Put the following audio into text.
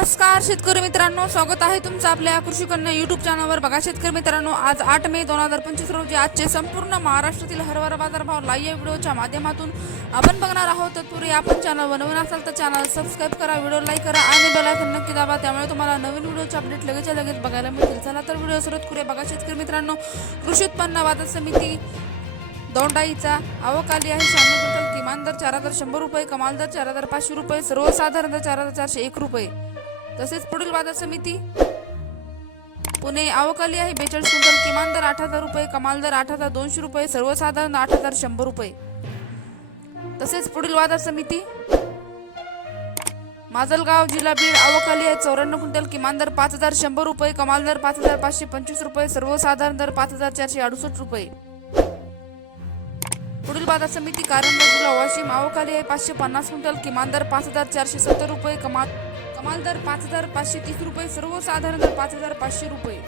नमस्कार शेतकरी मित्रांनो. स्वागत आहे तुमचं आपल्या कृषी कन्या युट्यूब चॅनलवर बघा शेतकरी मित्रांनो आज आठ मे दोन हजार पंचवीस रोजी आजचे संपूर्ण महाराष्ट्रातील हरभरा बाजारभाव लाईव्ह व्हिडिओच्या माध्यमातून आपण बघणार आहोत. तत्पूर्वी आपण चॅनल नवीन असाल तर चॅनल सबस्क्राईब करा व्हिडिओ लाईक करा आणि बेल नक्की दाबा. त्यामुळे तुम्हाला नवीन व्हिडिओचे अपडेट लगेच लगेच बघायला मिळतील. चला तर व्हिडिओ सुरुवात करूया. बघा शेतकरी मित्रांनो कृषी उत्पन्न बाजार समिती दोंडाईचा आवक आली आहे. शहाण्णव क्विंटल किमान दर चार हजार शंभर रुपये कमाल दर चार हजार पाचशे रुपये सर्वसाधारण दर चार हजार चारशे एक रुपये. तसेच पुढील बाजार समिती पुणे अवकाली आहे. बेचाळीस क्विंटल किमान दर आठ हजार रुपये कमाल दर आठ हजार दोनशे रुपये सर्वसाधारण आठ हजार शंभर रुपये. तसेच पुढील बाजार समिती माजलगाव जिल्हा बीड अवकाली आहे. चौऱ्याण्णव क्विंटल किमान दर पाच हजार शंभर रुपये कमाल दर पाच हजार पाचशे पंचवीस रुपये सर्वसाधारण दर पाच हजार चारशे अडुसष्ट रुपये. पुढील बाजार समिती कारंजा जिल्हा वाशिम अवकाली आहे. पाचशे पन्नास क्विंटल किमान दर पाच हजार चारशे सत्तर रुपये कमाल कमाल दर पाच हजार पाचशे तीस रुपये सर्वसाधारण दर पाच हजार पाचशे रुपये.